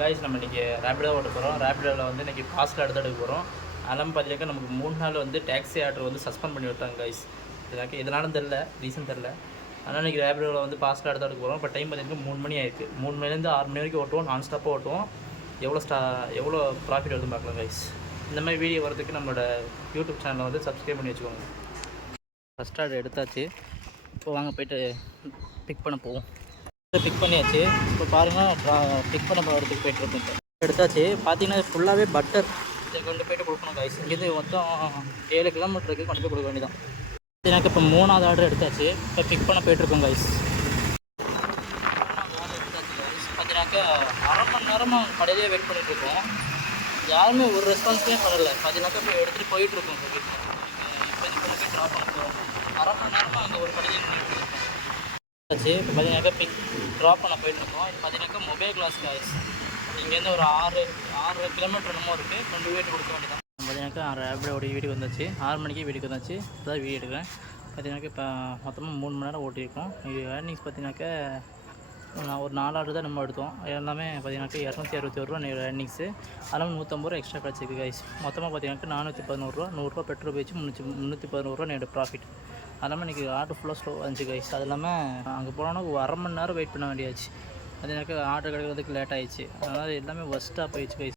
Guys நம்ம இன்றைக்கி ரேபிடோ ஓட்ட போகிறோம். ரேபிடோவில் வந்து இன்றைக்கி ஃபாஸ்ட்டில் எடுக்க போகிறோம். அதெல்லாம் பார்த்தீங்கன்னா நமக்கு 3 நாள் வந்து டாக்ஸி ஆர்டர் வந்து சஸ்பெண்ட் பண்ணி விட்டாங்க கைஸ். எனக்கு எதனாலும் தெரில, ரீசன் தெரில. ஆனால் இன்றைக்கி ரேபிடோவில் வந்து ஃபாஸ்ட்டில் எடுக்க போகிறோம். இப்போ டைம் பார்த்தீங்கன்னா 3 மணி ஆயிருக்கு. 3 மணிலேருந்து 6 மணி வரைக்கும் ஓட்டுவோம். நான் ஸ்டாப்பாக ஓட்டுவோம். எவ்வளோ ப்ராஃபிட் வருதுன்னு பார்க்கலாம் கைஸ். இந்த மாதிரி வீடியோ வரதுக்கு நம்மளோட யூடியூப் சேனலை வந்து சப்ஸ்கிரைப் பண்ணி வச்சுக்கோங்க. ஃபஸ்ட் ஆர்டர் எடுத்தாச்சு. இப்போ வாங்க போய்ட்டு பிக் பண்ண போவோம். பிக் பண்ணியாச்சு. இப்போ பாருங்கள் பிக் பண்ண இடத்துக்கு போய்ட்டுருக்கோம். எடுத்தாச்சு. பார்த்தீங்கன்னா ஃபுல்லாகவே பட்டர். இதை கொண்டு போய்ட்டு கொடுக்கணும் கைஸ். இங்கேருந்து மொத்தம் 7 கிலோமீட்டருக்கு கொண்டு போய் கொடுக்க வேண்டியதான். எனக்கு இப்போ 3வது ஆர்டர் எடுத்தாச்சு. இப்போ பிக் பண்ண போய்ட்டுருக்கோம் கைஸ். 3வது ஆர்டர் எடுத்தாச்சு கைஸ். பார்த்தீங்கன்னாக்கா அரை மணி நேரமாக கடையிலே வெயிட் பண்ணிகிட்ருக்கோம். யாருமே ஒரு ரெஸ்பான்ஸே பண்ணலை. பார்த்தீங்கன்னாக்கா இப்போ எடுத்துகிட்டு போயிட்டுருக்கோம். இப்போ கொண்டு போய் ட்ராப் பண்ண போகிறோம். அரை மணி நேரமாக அங்கே ஒரு கடையில் நின்றுட்டு ஆச்சு. இப்போ பார்த்தீங்கன்னாக்கா பிக் ட்ராப் பண்ண போயிட்டுருக்கோம். இது பார்த்தீங்கன்னாக்கா மொபைல் கிளாஸ் கைஸ். இங்கேருந்து ஒரு 6 கிலோமீட்டர் என்னமோ இருக்குது. கொண்டு போய்ட்டு கொடுக்க வேண்டியதான். பார்த்தீங்கன்னாக்கா ரேபிடோடைய வீட்டுக்கு வந்தாச்சு. 6 மணிக்கு வீட்டுக்கு வந்தாச்சு. இப்போ தான் வீடியோ எடுக்கிறேன். பார்த்தீங்கன்னாக்கா இப்போ மொத்தமாக 3 மணி நேரம் ஓட்டியிருக்கோம். இது ஏர்னிங்ஸ் பார்த்தீங்கன்னாக்கா நான் ஒரு 4 ஆர்டர் தான் நம்ம எடுத்தோம். எல்லாமே பார்த்தீங்கன்னாக்கா 261 ரூபா ஏர்னிங்ஸு. அதெல்லாம் 150 ரூபா எக்ஸ்ட்ரா கிடச்சிருக்கு கைஸ். மொத்தமாக பார்த்தீங்கன்னாக்கா 411 ரூபா, 100 ரூபா பெட்ரோல் போயிடுச்சு. 311 ரூபா என்னோட ப்ராஃபிட். அது இல்லாமல் இன்றைக்கி ஆர்டர் ஃபுல்லாக ஸ்லோ வந்துச்சு கைஸ். அது இல்லாமல் அங்கே போனோன்னா ஒரு அரை மணி நேரம் வெயிட் பண்ண வேண்டியாச்சு. அது எனக்கு ஆர்டர் கிடைக்கிறதுக்கு லேட் ஆகிடுச்சு. அதனால் எல்லாமே ஒஸ்ட்டாக போயிடுச்சு கைஸ்.